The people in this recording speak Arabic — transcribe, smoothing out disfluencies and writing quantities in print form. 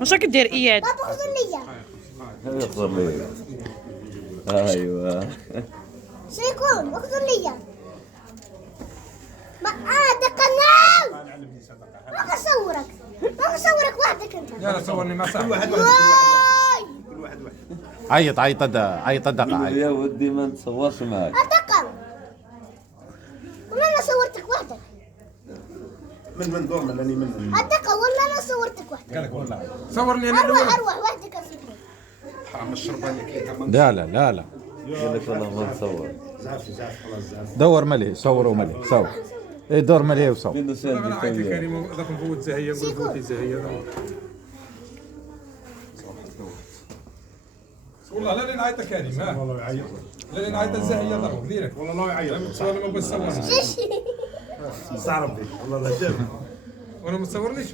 واش راك دير اياد؟ بابا خذوا ليا. يخسر لي. ايوه شو يكون؟ اخذوا ليا. ما دقناو. ما اصورك. ما اصورك وحدك انت. يلا صورني مع صاحبي. كل واحد. عيط عيط الدقة يا ودي ما نتصورش معك. دقن. والله انا صورتك وحدك. من دور ملاني من دقة والله انا صورتك وحدك. قالك والله صورني انا اروح الاول. اروح وحدك اصورك. حرام الشرباني كي لا قال لك والله ما نصور. زعف خلاص زعف. دور ملهي صوروا ملهي صور. ايه دور ملهي وصور. فين انا سالفي عيطي خويا؟ كريم ذاك نفوت زهيه نقول فوتي زهيه. والله لا لين عيط كريم ها. والله يعيط. لا لين عيط الزهيه ضرب ديرك. والله لا يعيط. تصور ما بغيت تصورني. صعب والله لا جاب. وانا ما تصورنيش.